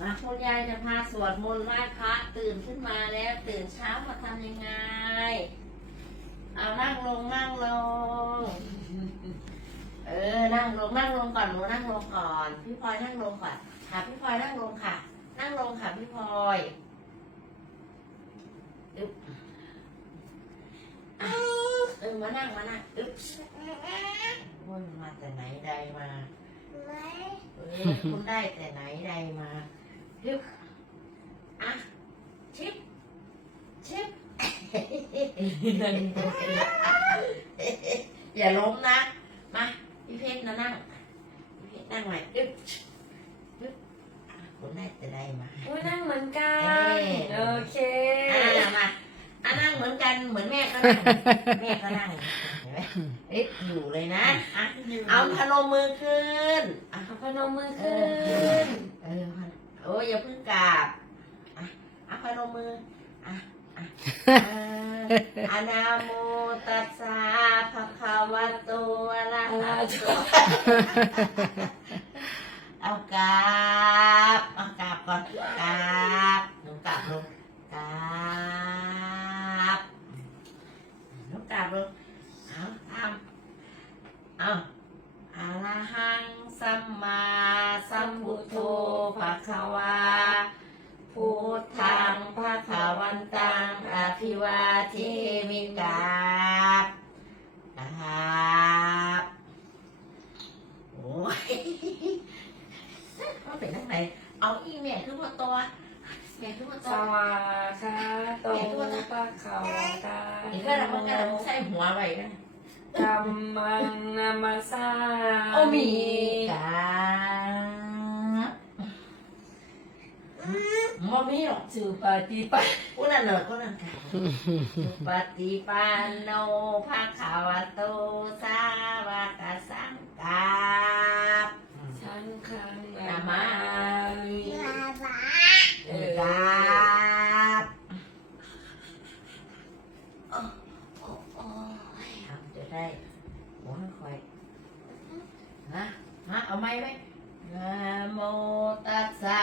มาคุณยายจะพาสวดมนต์ไหว้พระตื่นขึ้นมาแล้ว ตื่นเช้ามาทำยังไง เอานั่งลงนั่งลง เออ นั่งลงนั่งลงก่อนหนูนั่งลงก่อน พี่พลอยนั่งลงก่อนค่ะพี่พลอยนั่งลงค่ะ นั่งลงค่ะพี่พลอยอึ๊บอะเออมานั่งมานั่งอึ๊บโอ้ยมาแต่ไหนใดมาเออคุณได้แต่ไหนใดมา อึ๊บอะชิปชิปอย่าล้มนะ มาพี่เพชรนะนั่งพี่เพชรนั่งใหม่อึ๊บอึ๊บอะคุณได้แต่ใดมาอุ้ยนั่งเหมือนกันเออโอเคอ่ามาอะนั่งเหมือนกันเหมือนแม่ก็นั่งแม่ก็นั่งเห็นไหมเอ๊ะอยู่เลยนะอะเอาพนมมือขึ้นอะเอาพนมมือขึ้นเออพน โอ้ยอย่าเพิ่งกราบอะอะพนมมืออะอะอ่าอะนาโมตัสสะภะคะวะโตอะระหะโตเอากราบเอากราบก่อนกราบหนูกราบลงกราบหนูกราบลงเอาทำเอาอะระหังสัมมาสัมพุทโธ ภะคะวาพุทธังภะคะวันตังอภิวาเทมิกาบกราบโอ้ยเขาเป็นทั้งไหนเอาอีแม่คือว่าตัวแม่คือว่าตัววาคาโตปะขาวตาอีกก็เราก็เราใส่หัวไว้นะ กัมมังนามาสาโอมีกาโมมีหรอกสุปฏิปะผู้นั้นเลยผู้นั้นค่ะปฏิปันโนภาคาวะโตสาวกสังกาสังฆังนามามิเอกาบโอ้โอ้โอ้ยเอาจะได้หัวคอยฮะฮะเอาไม้ไหมนะโมตัสสะ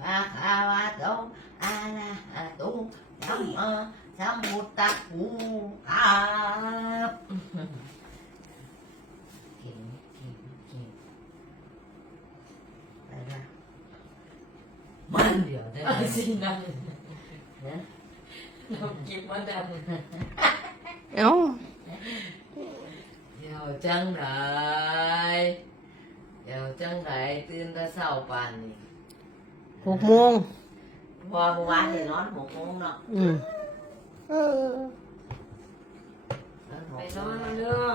ภะคะวะโตอะระหะโตสัมมาสัมพุทธัสสะกราบเก่งเก่งเก่งอะไรนะมันเดียวได้ไหม เอาสินะ นะ เรากิบมาดัน เอ้า เดี๋ยวจังไรเดี๋ยวจังไรตื่นแต่เช้าปาน นี้หกโมงพอเมื่อวานนี่นอนหกโมงเนาะอืมเออนอนหไปกนโมอนงแล้วเด้อ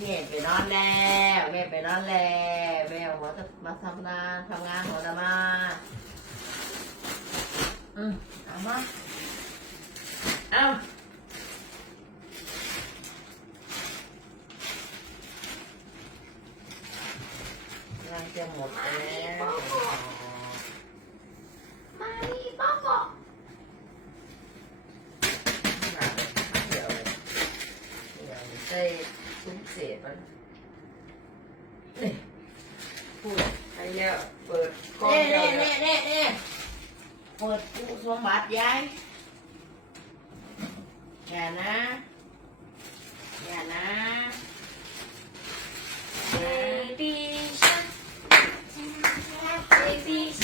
แม่ไปนอนแล้วแม่ไปนอนแล้วแม่เอาหัวจะมาทำงานทำงานหัวจะมาอืมเอามาเอากำลังจะหมดแล้ว ไม่ป้าบอก เดี๋ยวเดี๋ยวใส่ ซุ้มเสียมันพูดไปแล้วเปิดกล้องเน่แล้เน่วเน่เน่เน่เปิดตู้สมบัติยายอย่านะอย่านะเบบี้ชักเบบี้ชั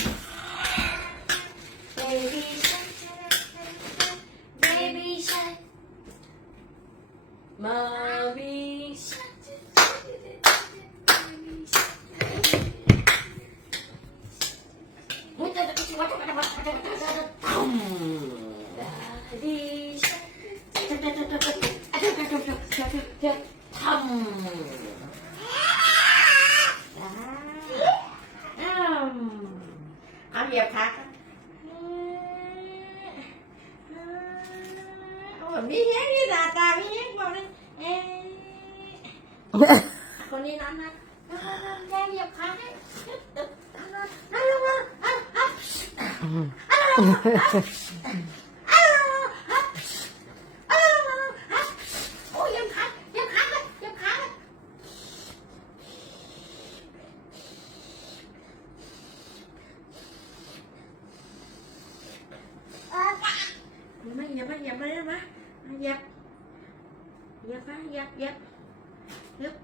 明天你咋咋明天过来哎 เหยียบเหยียบไปเหยียบเหยียบเหยียบ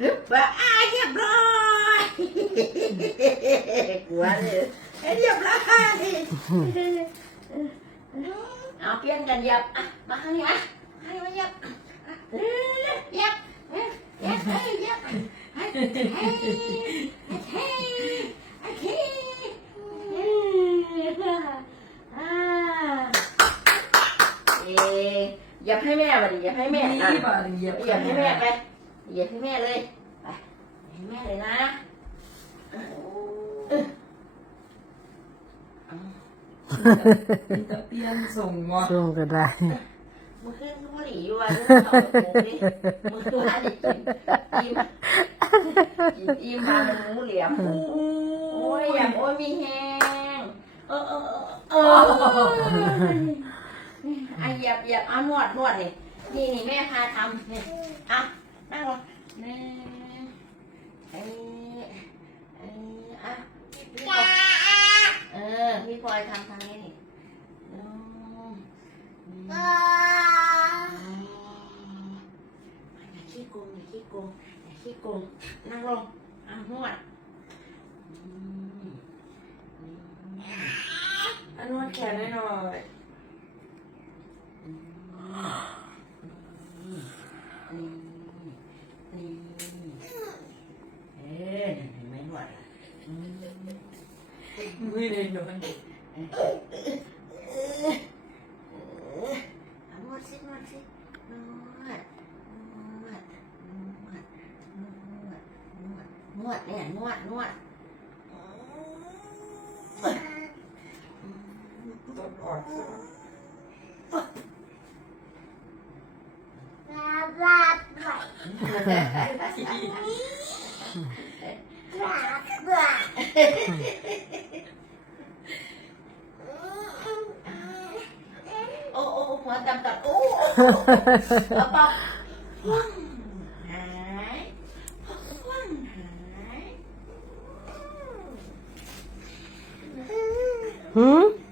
ฮึบอะ เอ๊ะเหยับให้แม่มาดิเหยับให้แม่อะนี่บ่เหยียบเหยียบให้แม่ไปเหยียบให้แม่เลยไปให้แม่เลยนะตะเตียนส่งมาส่งก็ได้มือขึ้นมือหลีอยู่อะเรื่องเอาไปปลูกดิมือขึ้นมาดิกินอิ่มกินอิ่มมาเป็นหมูเหลี่ยมโอ้ยอย่าโอ้ยมีแห้งเออเออเออเอออะเหยียบเหยียบเอานวดนวดนี่นี่นี่แม่พาทำนี่เอานั่งลงนี่เออเอออะพี่พลอยเออพี่พลอยทำทางนี้นี่อืมอืมอย่าขี้โกงอย่าขี้โกงอย่าขี้โกงนั่งลงอะนวดอืมอืมอันนวดแขนหน่อย อืมอืมอืมเอ๊ะเห็นไหมนวดอะอืม มือเลยหน่อย เอานวดสินวดสินวดนวดนวดนวดนวด นวดเนี่ยนวดนวดตดออกซะโอ้โอ้หัวดำกับโอ้เอาป 嗯？